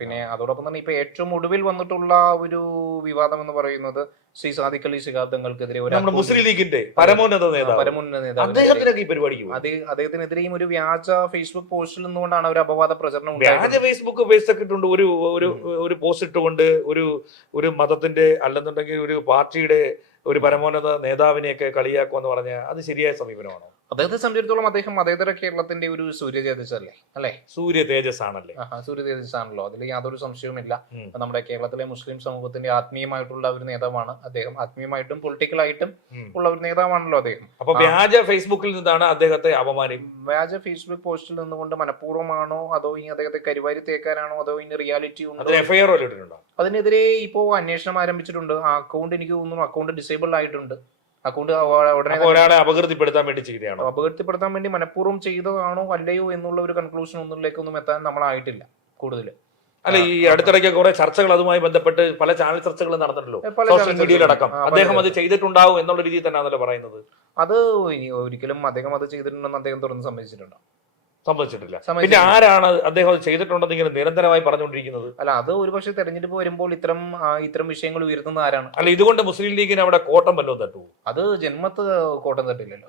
പിന്നെ അതോടൊപ്പം തന്നെ ഇപ്പൊ ഏറ്റവും ഒടുവിൽ വന്നിട്ടുള്ള ഒരു വിവാദം എന്ന് പറയുന്നത് ശ്രീ സാദിഖ് അലി ശിഹാബ് തങ്ങൾക്കെതിരെ മുസ്ലിം ലീഗിന്റെ പരമോന്നത നേതാവ് അദ്ദേഹത്തിനെതിരെയും ഒരു വ്യാജ ഫേസ്ബുക്ക് പോസ്റ്റിൽ നിന്നുകൊണ്ടാണ് ഒരു അപവാദ പ്രചരണം വ്യാജ ഫേസ്ബുക്ക് പേജ് ഒക്കെ ഇട്ടുണ്ട്. ഒരു പോസ്റ്റ് ഇട്ടുകൊണ്ട് ഒരു മതത്തിന്റെ അല്ലെന്നുണ്ടെങ്കിൽ ഒരു പാർട്ടിയുടെ ഒരു പരമോന്നത നേതാവിനെയൊക്കെ കളിയാക്കുമെന്ന് പറഞ്ഞാൽ അത് ശരിയായ സമീപനമാണോ? അദ്ദേഹത്തെ സംബന്ധിച്ചിടത്തോളം അദ്ദേഹം മതേതര കേരളത്തിന്റെ ഒരു സൂര്യ തേജസ്സല്ലേ, അല്ലെ? സൂര്യ തേജസ് ആണല്ലേ? സൂര്യ തേജസ് ആണല്ലോ, അതിൽ യാതൊരു സംശയവുമില്ല. നമ്മുടെ കേരളത്തിലെ മുസ്ലിം സമൂഹത്തിന്റെ ആത്മീയമായിട്ടുള്ള ഒരു നേതാവാണ് അദ്ദേഹം. ആത്മീയമായിട്ടും പൊളിറ്റിക്കലായിട്ടും ഉള്ള ഒരു നേതാവാണല്ലോ അദ്ദേഹം. അപ്പൊ വ്യാജ ഫേസ്ബുക്കിൽ നിന്നാണ് അദ്ദേഹത്തെ വ്യാജ ഫേസ്ബുക്ക് പോസ്റ്റിൽ നിന്നുകൊണ്ട് മനഃപൂർവ്വമാണോ അതോ ഇനി അദ്ദേഹത്തെ കരിവാരി തേക്കാനാണോ അതോ ഇനി റിയാലിറ്റി ഉണ്ടോ? അതിനെതിരെ ഇപ്പോ അന്വേഷണം ആരംഭിച്ചിട്ടുണ്ട്. ആ അക്കൗണ്ട് എനിക്ക് തോന്നുന്നു അക്കൗണ്ട് ഡിസേബിൾ ആയിട്ടുണ്ട്. അക്കൗണ്ട് ഉടനെ ഒരാളെ അപകീർത്തിപ്പെടുത്താൻ വേണ്ടി ചെയ്തതാണോ? അപകീർത്തിപ്പെടുത്താൻ വേണ്ടി മനഃപൂർവ്വം ചെയ്തതാണോ അല്ലയോ എന്നുള്ള ഒരു കൺക്ലൂഷൻ ഒന്നിലേക്കൊന്നും എത്താൻ നമ്മളായിട്ടില്ല കൂടുതൽ. അല്ല, ഈ അടുത്തിടയ്ക്ക് കുറെ ചർച്ചകൾ അതുമായി ബന്ധപ്പെട്ട് പല ചാനൽ ചർച്ചകൾ നടന്നിട്ടുണ്ടല്ലോ, സോഷ്യൽ മീഡിയയിലടക്കം. അദ്ദേഹം അത് ചെയ്തിട്ടുണ്ടാവും എന്നുള്ള രീതിയിൽ തന്നെയാണല്ലോ പറയുന്നത്. അത് ഒരിക്കലും അദ്ദേഹം അത് ചെയ്തിട്ടുണ്ടെന്ന് അദ്ദേഹം തുറന്ന് സമ്മതിച്ചിട്ടുണ്ടോ? സംഭവിച്ചിട്ടില്ല. പിന്നെ ആരാണ് അദ്ദേഹം ചെയ്തിട്ടുണ്ടെന്ന് ഇങ്ങനെ നിരന്തരമായി പറഞ്ഞുകൊണ്ടിരിക്കുന്നത്? അല്ല, അത് ഒരുപക്ഷെ തെരഞ്ഞെടുപ്പ് വരുമ്പോൾ ഇത്തരം വിഷയങ്ങൾ ഉയർത്തുന്ന ആരാണ്? അല്ല, ഇതുകൊണ്ട് മുസ്ലിം ലീഗിന് അവിടെ കോട്ടം വല്ലതും തട്ടുമോ? അത് ജന്മത്ത് കോട്ടം തട്ടില്ലല്ലോ.